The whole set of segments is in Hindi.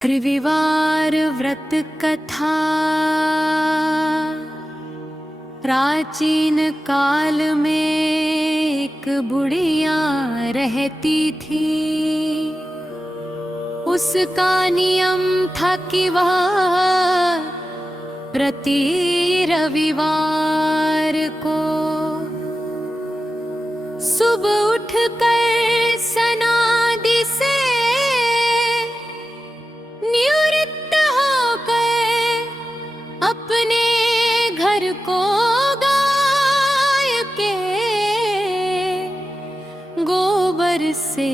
रविवार व्रत कथा। प्राचीन काल में एक बुढ़िया रहती थी। उसका नियम था कि वह प्रति रविवार को सुबह उठकर सनादि से निवृत्त होकर अपने घर को गाय के गोबर से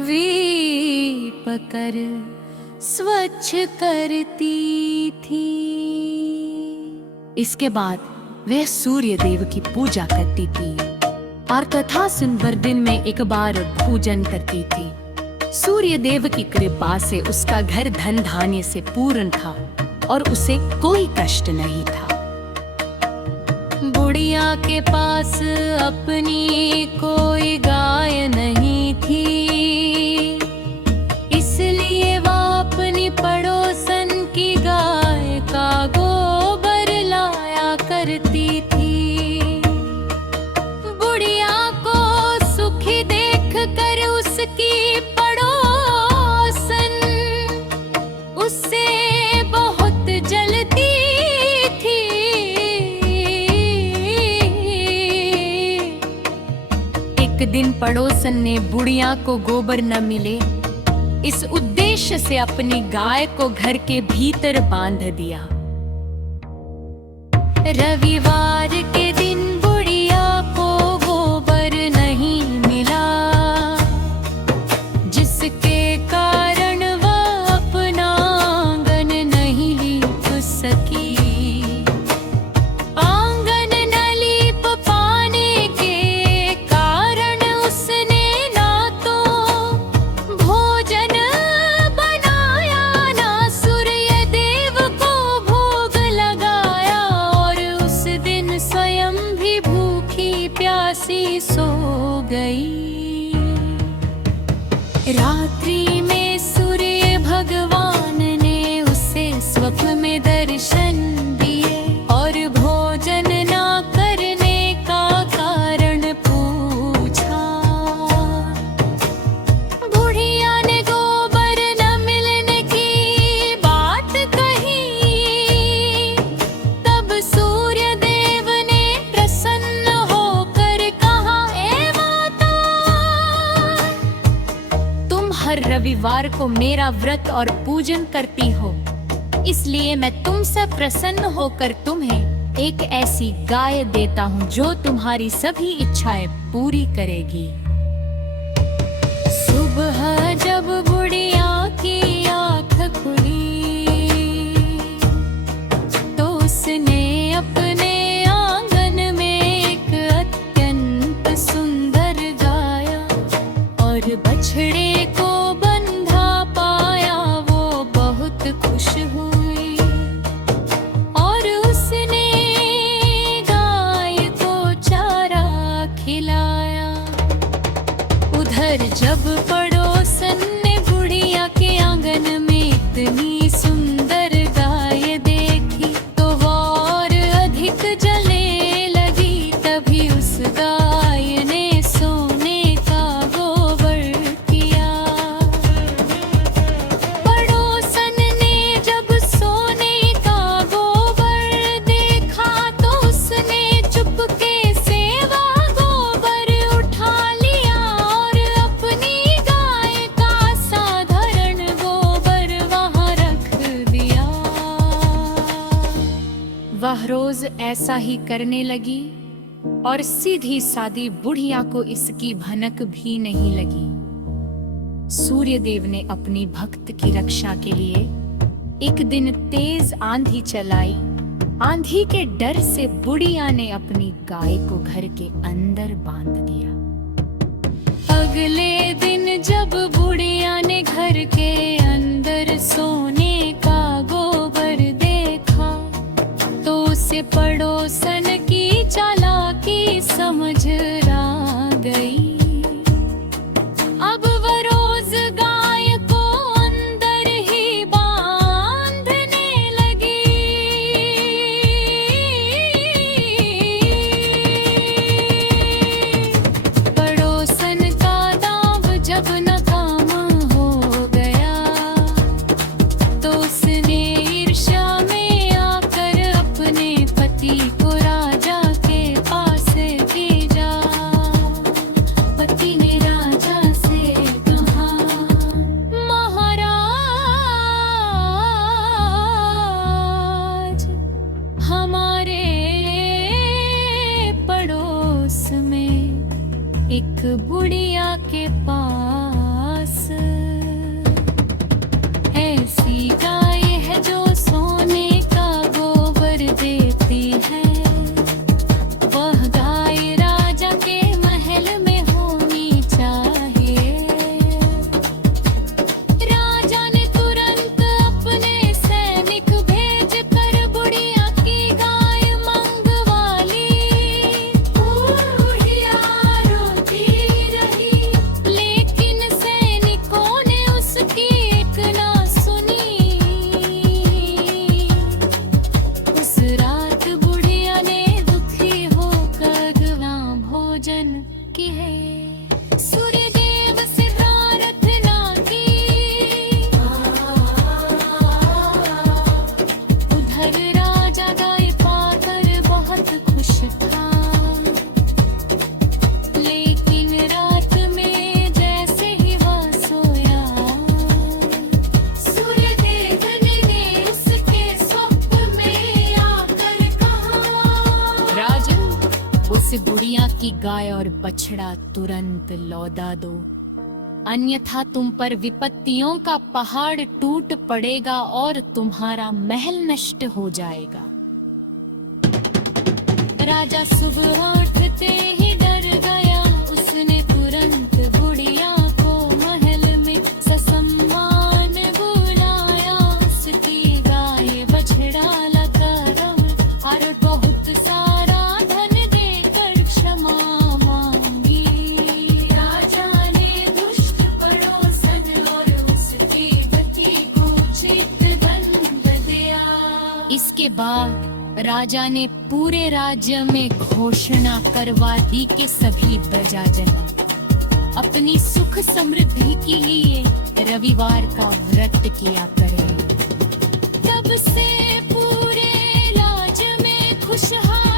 लीपकर स्वच्छ करती थी। इसके बाद वह सूर्य देव की पूजा करती थी और तथा सुंदर दिन में एक बार पूजन करती थी। सूर्य देव की कृपा से उसका घर धन धान्य से पूर्ण था और उसे कोई कष्ट नहीं था। बुढ़िया के पास अपनी कोई गाय नहीं थी, इसलिए वह अपनी पड़ोसन की गाय का गोबर लाया करती थी। बुढ़िया को सुखी देखकर उसकी पड़ोसन उससे बहुत जलती थी। एक दिन पड़ोसन ने बुढ़िया को गोबर न मिले, इस उद्देश्य से अपनी गाय को घर के भीतर बांध दिया। रविवार के दिन बुढ़िया को गोबर नहीं मिला, जिसके कारण वह अपना आंगन नहीं लीप सकी। आंगन न लीप पाने के कारण उसने ना तो भोजन बनाया, ना सूर्य देव को भोग लगाया, और उस दिन स्वयं भी भूखी प्यासी सो गई। रात्रि में सूर्य भगवान ने उसे स्वप्न में दर्शन दिए और भोजन ना करने का कारण पूछा। बुढ़िया ने गोबर न मिलने की बात कही, तब सूर्य देव ने प्रसन्न होकर कहा, ए माता, तुम हर रविवार को मेरा व्रत और पूजन करती हो, इसलिए मैं तुमसे प्रसन्न होकर तुम्हें एक ऐसी गाय देता हूँ जो तुम्हारी सभी इच्छाएं पूरी करेगी। सुबह जब बुढ़िया की आँख खुली तो उसने अपने आंगन में एक अत्यंत सुंदर गाय और बछड़े को बंधा पाया। वो बहुत खुश हुई और उसने गाय को चारा खिलाया। उधर जब पड़ोसन ने बुढ़िया के आंगन में इतनी सुंदर गाय देखी तो वो और अधिक जलने लगी। तभी उस गाय ने सोने का गोबर किया। पड़ोसन ने जब सोने का गोबर देखा तो उसने चुपके से वह गोबर उठा लिया और अपनी गाय का साधारण गोबर वहां रख दिया। वह रोज ऐसा ही करने लगी और सीधी सादी बुढ़िया को इसकी भनक भी नहीं लगी। सूर्यदेव ने अपनी भक्त की रक्षा के लिए एक दिन तेज आंधी चलाई। आंधी के डर से बुढ़िया ने अपनी गाय को घर के अंदर बांध दिया। अगले दिन जब बुढ़िया ने घर के अंदर सोने का गोबर देखा तो उसे पड़ोसन की चालाकी समझ आ गई। अब वह रोज गाय और बछड़ा तुरंत लौटा दो, अन्यथा तुम पर विपत्तियों का पहाड़ टूट पड़ेगा और तुम्हारा महल नष्ट हो जाएगा। राजा सुबह उठते ही डर गया, उसने तुरंत बुढ़िया को महल में ससम्मान बुलाया। उसकी गाय बछड़ा लाकर और बहुत सारा धन देकर क्षमा मांगी। राजा ने दुष्ट पड़ोसन और उसकी पति को चित दंड दिया। इसके बाद राजा ने पूरे राज्य में घोषणा करवा दी कि सभी प्रजाजन अपनी सुख समृद्धि के लिए रविवार का व्रत किया करें। तब से पूरे राज्य में खुशहाल